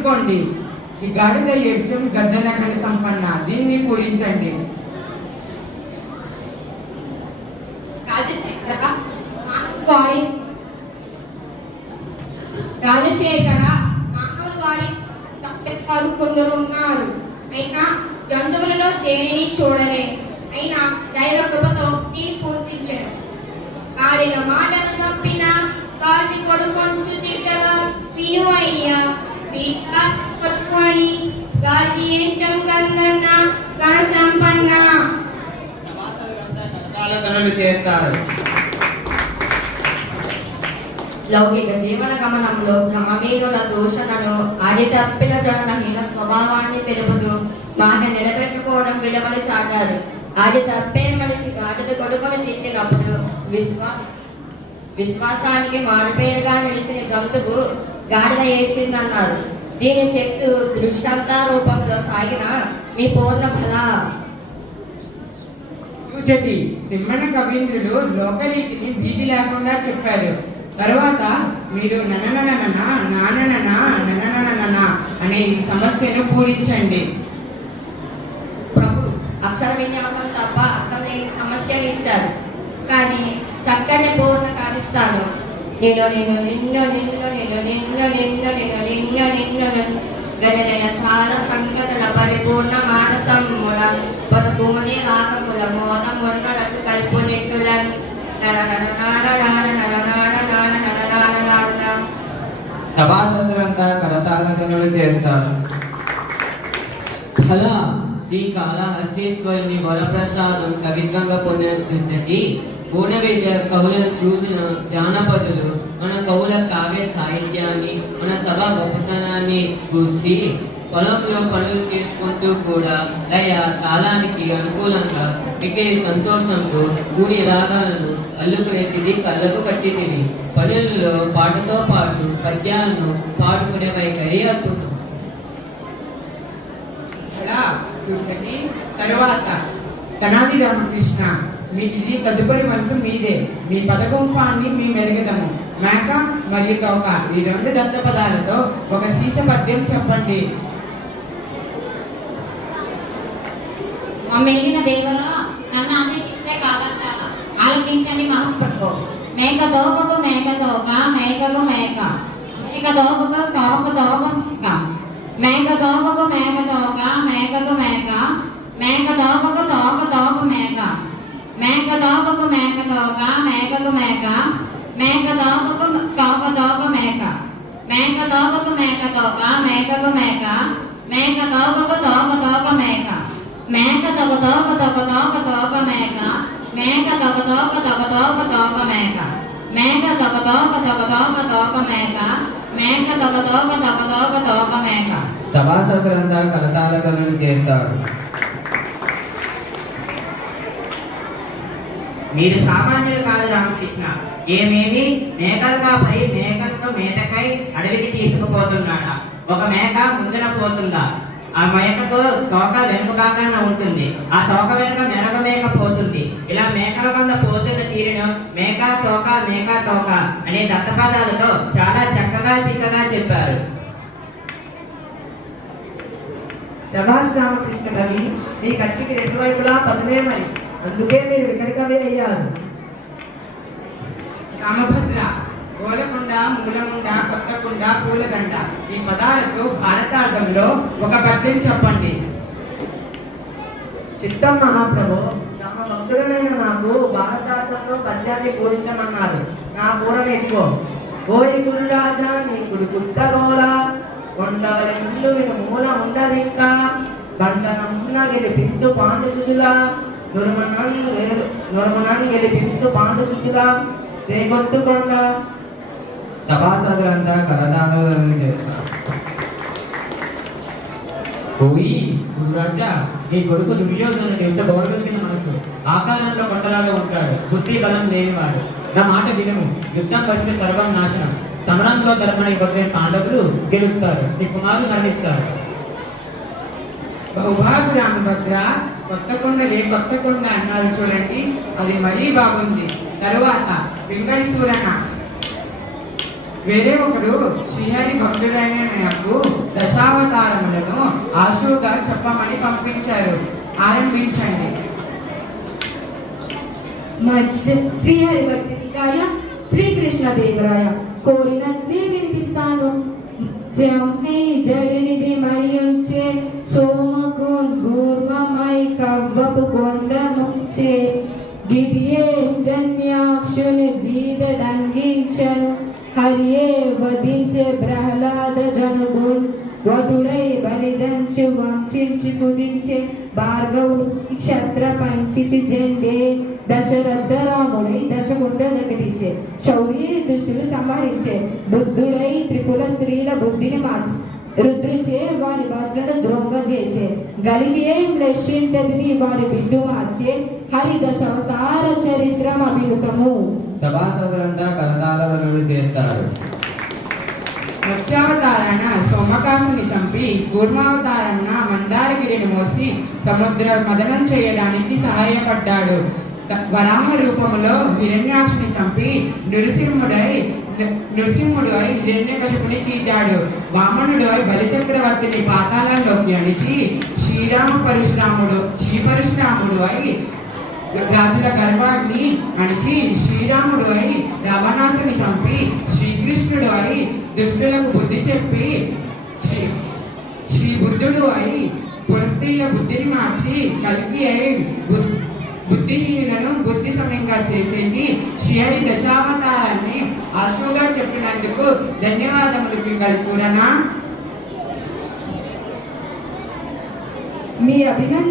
అందుకోండి. ఈ గాడిద ఏడ్చం గద్దనగలి సంపన్న, దీన్ని పూరించండి. రాజశేఖర మానవులు వారి తప్పెక్కారు కొందరు ఉన్నారు. అయినా జంతువులలో దేనిని చూడలే. అయినా దైవ కృపతో నేను పూర్తించను. ఆడిన మాటను తప్పిన కార్తీకుడు కొంచెం తిట్టగా విను అయ్యా పట్టుకొని గాలి ఏంచం గంగన్న గణ సంపన్న. చేస్తారు. లౌకిక జీవన గమనంలో భ్రమమీనుల దూషణను, ఆది తప్పిన జనుల హీన స్వభావాన్ని తెలుపుతూ మాట నిలబెట్టుకోవడం విలువలు చాటారు. ఆది తప్పే మనిషి గాడిద కొడుకుని తిట్టినప్పుడు విశ్వాసానికి మారుపేరుగా నిలిచిన జంతువు గాడిద ఏడ్చిందన్నారు. దీని చెట్టు దృష్టాంత రూపంలో సాగిన మీ పూర్ణ బల తిమ్మన కవీంద్రులు లోకరీతిని భీతి లేకుండా చెప్పారు. తరువాత మీరు ననననన అనే ఈ సమస్యను పూరించండి. ప్రభు అక్షర విన్యాసం తప్ప అర్థం లేని సమస్యలు ఇచ్చారు. కానీ చక్కని పూర్ణ కావిస్తాను. గదలైన తాళ సంగతుల పరిపూర్ణ మానసముల పడుకోని రాగముల మోదముండలకు కల్పునిట్టులను సభాసదులంతా కరతాళధ్వనులు చేస్తారు. ఫల శ్రీకాళహస్తీశ్వరుని వరప్రసాదం కవిత్వంగా పునరుద్ధరించండి. పూర్ణవేద కవులను చూసిన జానపదులు మన కవుల కావ్య సాహిత్యాన్ని, మన సభ గొప్పతనాన్ని గూర్చి పొలంలో పనులు చేసుకుంటూ కూడా లయ తాళానికి అనుకూలంగా మిగిలి సంతోషంతో కూని రాగాలను అల్లుకునే స్థితి కళ్ళకు కట్టి తిని పనులలో పాటతో పాటు పద్యాలను పాడుకునే వైఖరి అద్భుతం. తరువాత కనాది రామకృష్ణ, ఇది తదుపరి వంతు మీదే. మీ పదగుంపాన్ని మీ మెరుగదము. మేక మరియు తోక ఈ రెండు దత్త పదాలతో ఒక సీస పద్యం చెప్పండి. మా మేలిన దేవుల నన్ను ఆదేశిస్తే కాదంటారా? ఆలకించండి మహత్పట్టుకో. మేక తోకకు మేక తోక, మేకకు మేక, మేక తోకకు తోక తోక మేక, మేక తోకకు మేక తోక, మేకకు మేక, మేక తోకకు తోక తోక మేక, మేక తోకకు మేక తోక, మేకకు మేక, మేక తోకకు తోక తోక మేక, మేక తోకకు మేక తోక, మేకకు మేక, మేక తోకకు తోక తోక మేక, మేక తోక తోక తోక తోక తోక మేక, మేక తోక తోక తోక తోక తోక మేక, మేక తోక తోక తోక తోక తోక మేక, మేక తోక తోక తోక తోక తోక మేక. సభాసదులంతా కరతాళధ్వనులు చేస్తారు. మీరు సామాన్యులు కాదు రామకృష్ణ. ఏమేమి మేకలు కాపరి మేకలను మేతకై అడవికి తీసుకుపోతున్నాడా? ఒక మేక ముందున పోతుందా? ఆ మేకకు తోక వెనుక భాగాన ఉంటుంది. ఆ తోక వెనుక మెరక మేక పోతుంది. ఇలా మేకల మంద పోతున్న తీరును మేక తోక అనే దత్తపదాలతో చాలా చక్కగా చిక్కగా చెప్పారు. శభాష్ రామకృష్ణ కవి, మీ కట్టికి రెండు వైపులా పదునే మరి, అందుకే మీరు వికటి కవి అయ్యారు. రామభద్ర, గోలకొండ, మూలముండ, కొత్తకొండ, పూలదండ ఈ పదాలకు భారతార్థంలో ఒక పద్యం చెప్పండి. చిత్తం మహాప్రభు, తమ భక్తుడనైన నాకు భారతార్థంలో పద్యాన్ని పూరించమన్నారు. నా పూరణ ఎదిగో. ఓయి గురురాజా నీ కుడి కుట్టగోలా, కొండవలి ముందు విను మూల ఉండదింకా, బంధనమున్న గెలిపింతు పాండు సుజులా, నురమనన్ గెలిపింతు పాండు సుజులా, రేగొత్తుకొండ. సభాసదులంతా కరతాళధ్వనులు చేస్తారు. ఓయి గురురాజా, నీ కొడుకు దుర్యోధనుడు ఎంత గౌరవించిన మనసు, ఆకారంలో కొండలాగా ఉంటాడు, బుద్ధి బలం లేనివాడు. నా మాట వినుము, యుద్ధం వస్తే సర్వం నాశనం. సమరంలో ధర్మని కొట్టే పాండవులు గెలుస్తారు, నీ కుమారులు మరణిస్తారు. బహుభాగు రామభద్ర, కొత్తకొండ అన్నారు చూడండి, అది మరీ బాగుంది. తరువాత పింగళి సూరన, వేరే ఒకరు శ్రీహరి భక్తుడైన నాకు దశ దశావతారములను ఆశువుగా చెప్పమని పంపించారు. ఆరంభించండి. శ్రీహరివర్తినికాయ శ్రీకృష్ణదేవరాయ కోరినట్లే వినిపిస్తాను. జడినిది మణియుంచే సోమగున్ గూర్వమై కవ్వపు కొండ ముంచే గిడియే హిరణ్యాక్షుని వీడడంగించను హరియే వధించే ప్రహ్లాద జనుగున్ వటుడై బలిదంచు వంచించి కుదించే భార్గవుడు క్షత్ర పండితి జెండే దశరథ రాముడై దశగుండలకటించే శౌర్య దుష్టులు సంహరించే బుద్ధుడై త్రిపుల స్త్రీల బుద్ధిని మార్చి రుద్రుచే వారి భద్రను ద్రోంగ చేసే గలిగే లక్ష్యంతది వారి బిడ్డు మార్చే హరి దశావతార చరిత్రం అభిముఖము. సభాసదులంతా కరతాళధ్వనులు చేస్తారు. మత్స్యావతారాన సోమకాసుని చంపి కూర్మావతారాన మందారగిరిని మోసి సముద్ర మదనం చేయడానికి సహాయపడ్డాడు. వరాహ రూపములో హిరణ్యాక్షుని చంపి నృసింహుడు అయి హిరణ్యకశిపుని చీల్చాడు. వామనుడు అయి బలిచక్రవర్తిని పాతాళంలోకి అణిచి శ్రీపరశురాముడు అయి రాజుల గర్వాన్ని అణిచి శ్రీరాముడు అయి రావణాసుని చంపి శ్రీకృష్ణుడు అయి దుష్టులకు బుద్ధి చెప్పి శ్రీ బుద్ధుడు అయి పురస్త్రీల బుద్ధిని మార్చి కల్కి అయి బుద్ధిహీనులను బుద్ధి సమయంగా చేసేది శ్రీహరి దశావతారాన్ని ఆశువుగా చెప్పినందుకు ధన్యవాదములు కలిసి మీ అభినందన